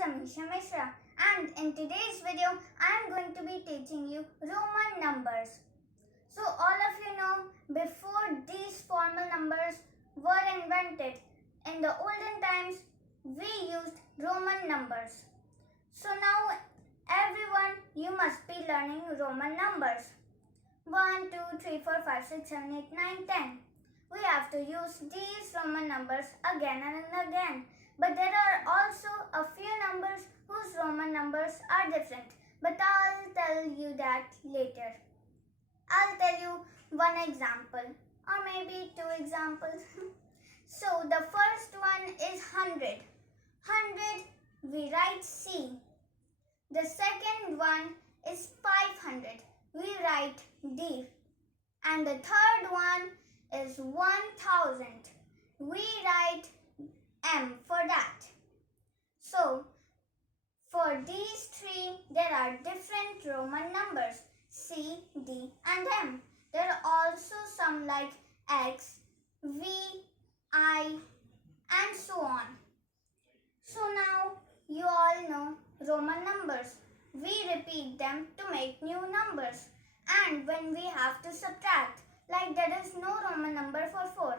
Amisha Mishra, and in today's video I am going to be teaching you Roman numbers. So all of you know, before these formal numbers were invented, in the olden times we used Roman numbers. So now everyone, you must be learning Roman numbers. 1, 2, 3, 4, 5, 6, 7, 8, 9, 10. We have to use these Roman numbers again and again. But there are also a few numbers whose Roman numbers are different. But I'll tell you that later. I'll tell you one example or maybe two examples. So the first one is 100. 100 we write C. The second one is 500. We write D. And the third one is 1000. We write M for that. So, for these three, there are different Roman numbers C, D and M. There are also some like X, V, I and so on. So now, you all know Roman numbers. We repeat them to make new numbers. And when we have to subtract, like there is no Roman number for 4.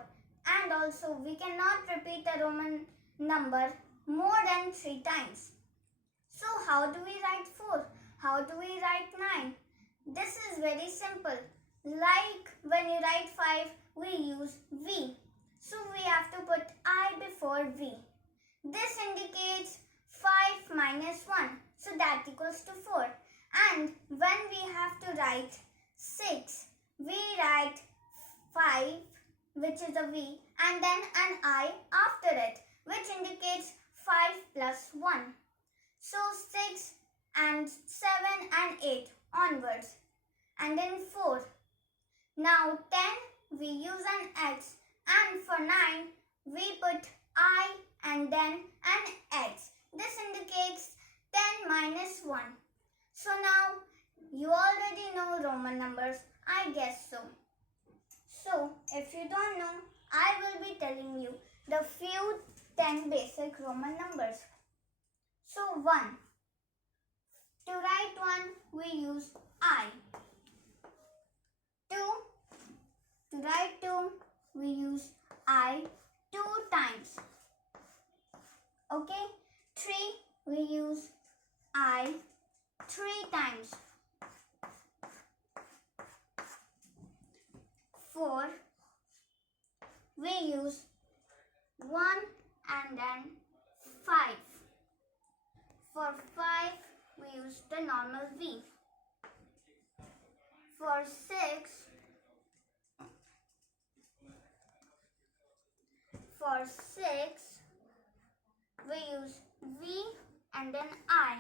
And also we cannot repeat a Roman number more than 3 times. So how do we write 4? How do we write 9? This is very simple. Like when you write 5, we use V. So we have to put I before V. This indicates 5 minus 1. So that equals to 4. And when we have to write 6, we write 5, which is a V, and then an I after it, which indicates 5 plus 1. So 6 and 7 and 8 onwards. And then 4. Now 10, we use an X. And for 9, we put I and then an X. This indicates 10 minus 1. So now, you already know Roman numbers, I guess so. So, if you don't know, I will be telling you the few 10 basic Roman numbers. So, 1. To write 1, we use I. 2. To write 2, we use I 2 times. Okay? 3, we use I 3 times. 4, we use 1 and then 5. For 5, we use the normal V. For 6, we use V and then I.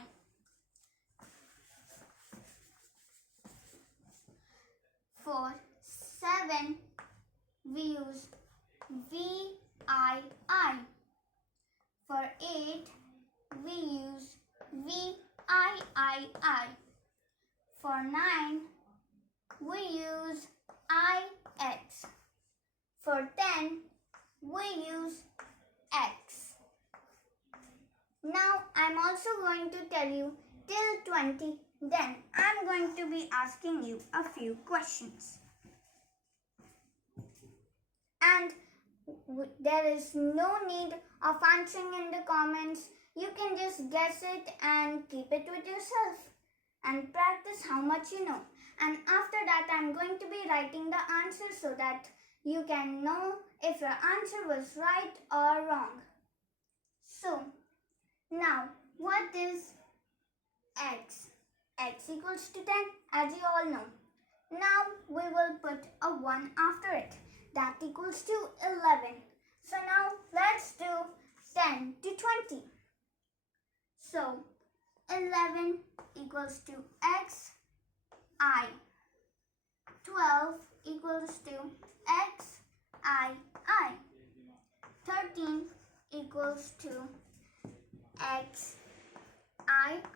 For 7, we use VII. For 8, we use VIII. For 9, we use IX. For 10, we use X. Now, I'm also going to tell you till 20. Then, I'm going to be asking you a few questions. And there is no need of answering in the comments. You can just guess it and keep it with yourself. And practice how much you know. And after that, I'm going to be writing the answer so that you can know if your answer was right or wrong. So, now, what is X? X equals to 10, as you all know. Now, we will put a 1 after it. That equals to 11. So now, let's do 10 to 20. So, 11 equals to X, I. 12 equals to X, I. 13 equals to X, I.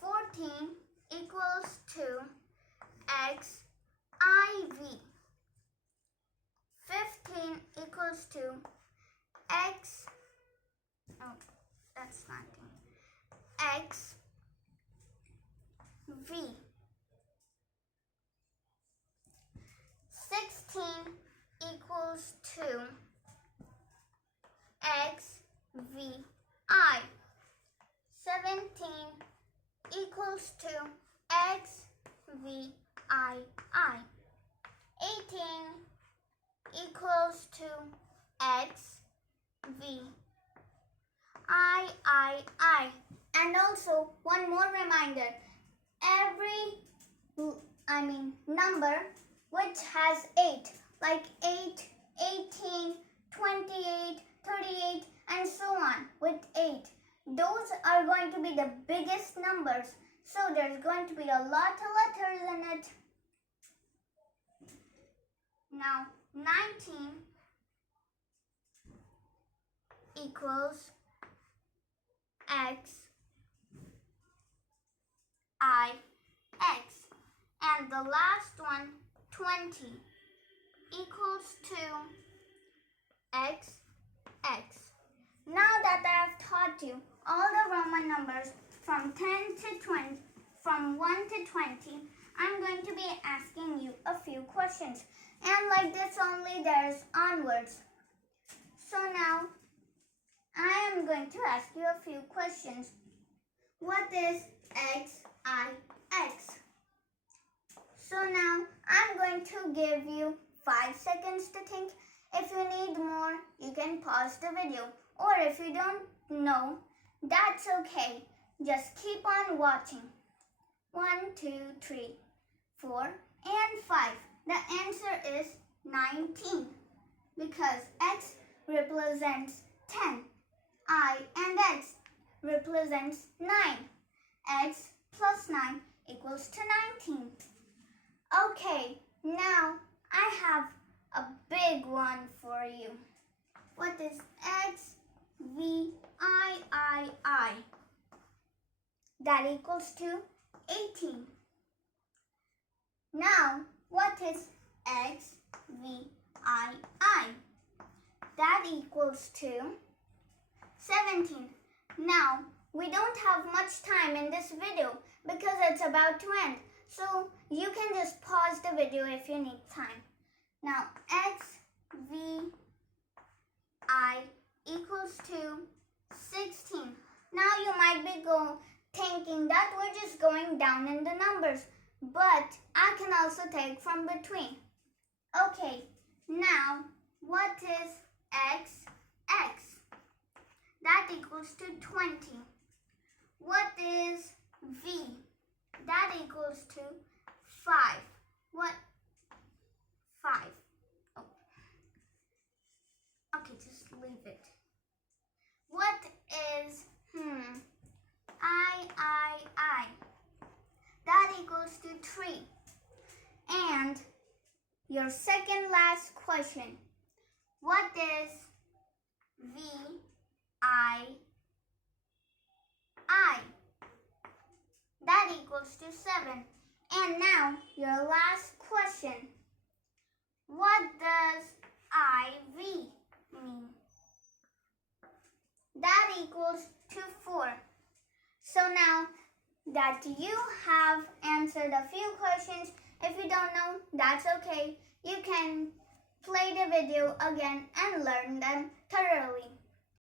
14 equals to X, IV. 15 equals to X, X V. 16 equals to X V I. 17 equals to X V I. 18 equals to X V I. And also one more reminder, every number which has 8, like 8, 18, 28, 38 and so on with 8, those are going to be the biggest numbers. So there's going to be a lot of letters in it. Now 19 equals X I X, and the last one 20 equals to X X. Now that I have taught you all the Roman numbers from 10 to 20, from 1 to 20, I'm going to be asking you a few questions. And like this only, there's onwards. So now, I am going to ask you a few questions. What is X, I, X? So now, I'm going to give you 5 seconds to think. If you need more, you can pause the video. Or if you don't know, that's okay. Just keep on watching. 1, 2, 3, 4, and 5. The answer is 19 because X represents 10. I and X represents 9. X plus 9 equals to 19. Okay, now I have a big one for you. What is X, V, I? That equals to 18. Now, what is X, V, I? That equals to 17. Now, we don't have much time in this video because it's about to end. So, you can just pause the video if you need time. Now, X, V, I equals to 16. Now, you might be thinking that we're just going down in the numbers. But I can also take from between. Okay, now what is X? That equals to 20. What is V? That equals to 5. What? 5. Oh. Okay, just leave it. What is I? That equals to 3. And your second last question. What is V, I? That equals to 7. And now your last question. What does IV mean? That equals to 4. So now that you have answered a few questions, if you don't know, that's okay. You can play the video again and learn them thoroughly.